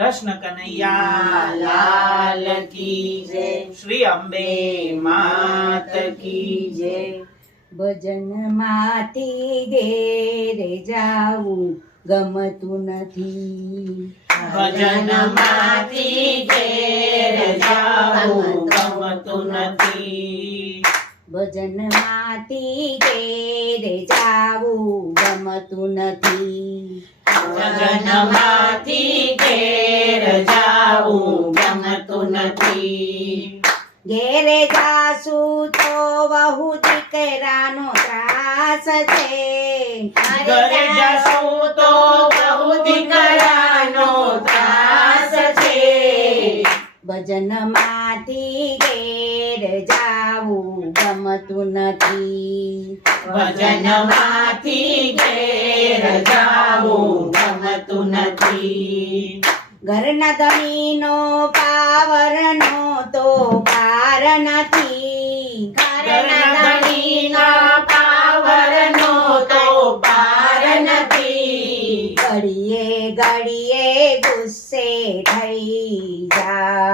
કૃષ્ણ કનૈયા લાલ કી જય. શ્રી અંબે માત કી જય. ભજન માતી ઘેરે જાવું ગમતું નથી. ભજન માતી ઘેરે જાવું ગમતું નથી. ભજન માતી ઘેરે જાવું ગમતું નથી. ભજન ઘેર જાવું ગમતું નથી. ઘેરે જાસુ તો બહુ દીકરાનો ત્રાસ છે. ઘરે જાસુ તો બહુ દીકરાનો ત્રાસ છે ભજનમાંથી ઘેર જાવું ગમતું નથી. ભજનમાંથી ઘેર જાવું ગમતું નથી. ઘરના ધણીનો પાવરનો તો પાર નથી. ઘરના ધણીના પાવરનો તો પાર નથી. ઘડીએ ઘડીએ ગુસ્સે થઈ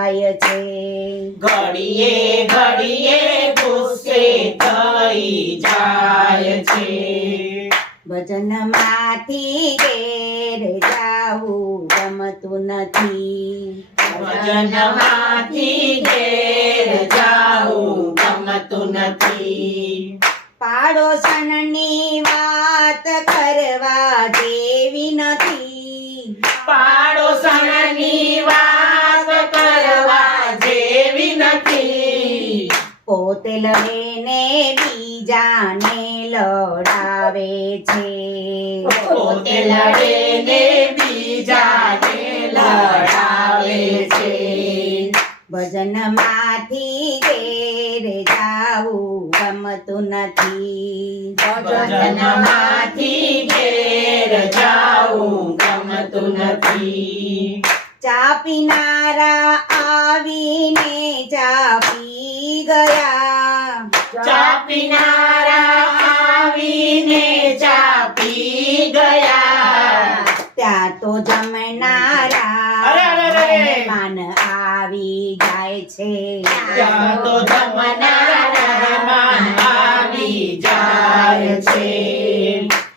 જાય છે. ઘડીએ ઘડીએ ગુસ્સે થઈ જાય છે. ભજનમાંથી ઘેર જાવું ગમતું નથી. ભજનમાંથી ઘેર જાવું ગમતું નથી. પાડોશનની વાત પોતે લડે ને બીજાને લડાવે છે. પોતે બીજા ને બીજાને લડાવે છે. ભજનમાંથી ઘેર જાવું ગમતું નથી. ભજનમાંથી ઘેર જાવું ગમતું નથી. ચા પીનારા આવીને ચા પી ગયા. ચા પીનારા આવીને ચા પી ગયા. ત્યાં તો જમનારા. મહેમાન આવી જાય છે. ત્યાં તો જમનારા મહેમાન આવી જાય છે.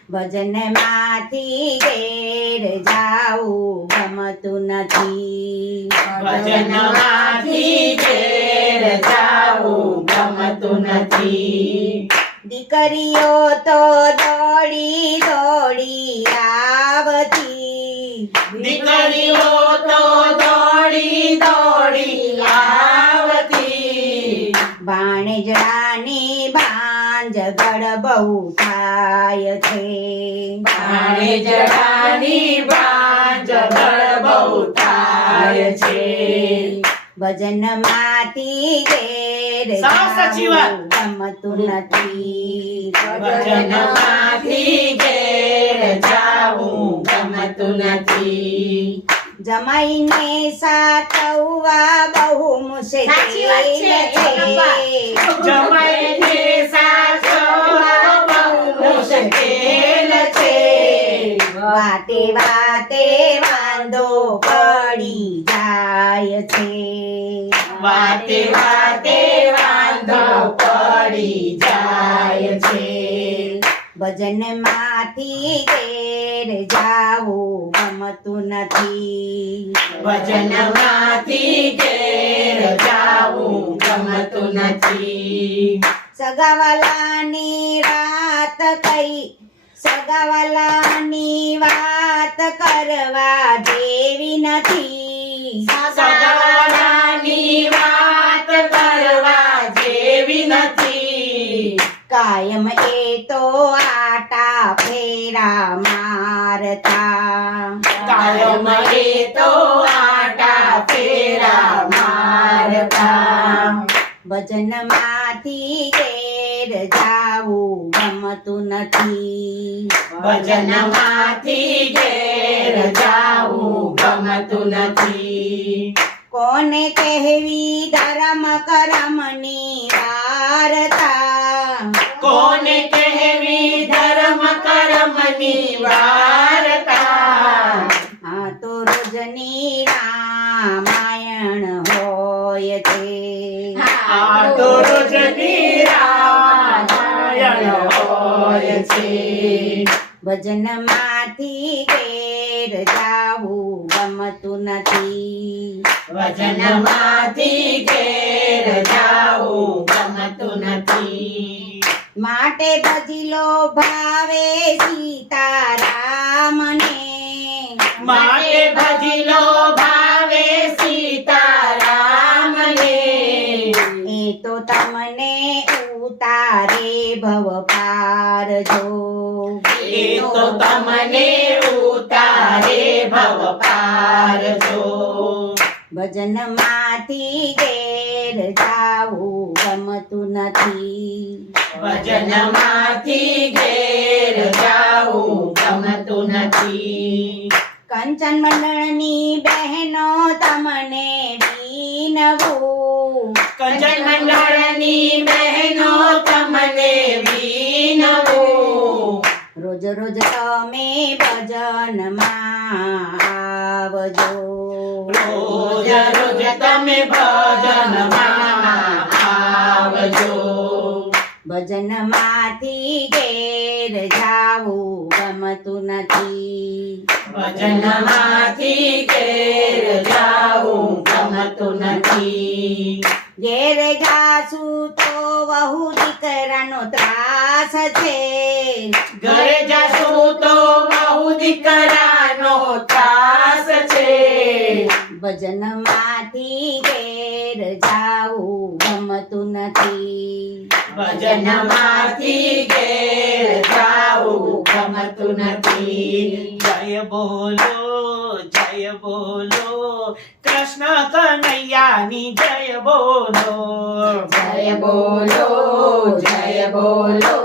ભજનમાંથી ઘેર જાવું ગમતું નથી. ભજનમાંથી ઘેર જાવું ગમતું નથી. દીકરીઓ તો દોડી દોડી આવતી. દીકરીઓ તો દોડી દોડી આવતી. ભાણેજરાની ભાંજગડ બહુ થાય છે. પાણી જડાની બાંજગળ બહુ થાય છે. ભજન માતી રે ગમતું નથી. ભજન માતી ઘેર જાવું ગમતું નથી. જમાઈને સાચવવા બહુ મુશ્કેલ છે જમાઈને સાચવવા બહુ મુશ્કેલ છે વાતે વાતે વાંધો પડી જાય છે વાતે વાતે વાંધો પડી જાય છે. ભજનમાંથી ઘેર જાવું ગમતું નથી. ભજનમાંથી ઘેર જાવું ગમતું નથી. સગાવાલાની રાત કઈ? સગાવાલાની વાત કરવા જેવી નથી. સગાવાની વાત કરવા જેવી નથી. કાયમ એ તો આટા ફેરા મારતા. કાયમ એ તો આટા ફેરા મારતા. ભજનમાંથી ઘેર જાવું ગમતું નથી. ભજનમાંથી ઘેર જાવું ગમતું નથી. કોને કહેવી? ધર્મ કરમની વાર્તા? કોને કહેવી? ધર્મ ભજનમાંથી ઘેર જાવું ગમતું નથી. વચનમાંથી ઘેર જાવું ગમતું નથી. માટે ભજલો ભાવે સીતારામને. માટે ભજલો ભાવે સીતારામને. એ તો તમને ઉતારે ભવ પાર જો તો તમને ઉતારે ભવ પાર જો ભજનમાંથી ઘેર જાવું ગમતું નથી વચનમાંથી ઘેર જાવું ગમતું નથી કંચન મંડળની બહેનો તમને વિનવું કંચન મંડળની બહેનો તમને વિનવું રોજ રોજ તમે ભજનમાં આવજો. રોજ રોજ તમે ભજનમાં આવજો. ભજનમાંથી ઘેર જાવું ગમતું નથી. ભજનમાંથી ઘેર જાવું ગમતું નથી. ઘેર જાસુ તો વહુ દીકરાનો ત્રાસ છે. ઘરે જાશું તો વહુ દીકરાનો ત્રાસ છે. ભજનમાંથી ઘેર જાવું ગમતું નથી. ભજનમાંથી ઘેર જાવું ગમતું નથી. જય બોલો જય બોલો કૃષ્ણ કનૈયાની જય બોલો જય બોલો જય બોલો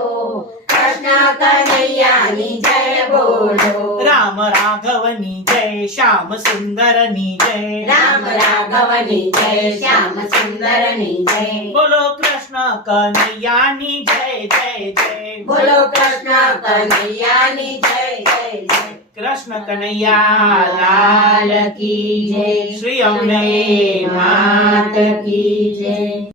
કૃષ્ણ કનૈયાની જય બોલો રામ રાઘવની જય શ્યામ સુંદરની જય રામ રાઘવની જય શ્યામ સુંદરની જય બોલો કૃષ્ણ કનૈયાની જય જય જય બોલો કૃષ્ણ કનૈયાની જય જય જય કૃષ્ણ કનૈયા લાલ કી જય. શ્રી અંબે માત કી જય.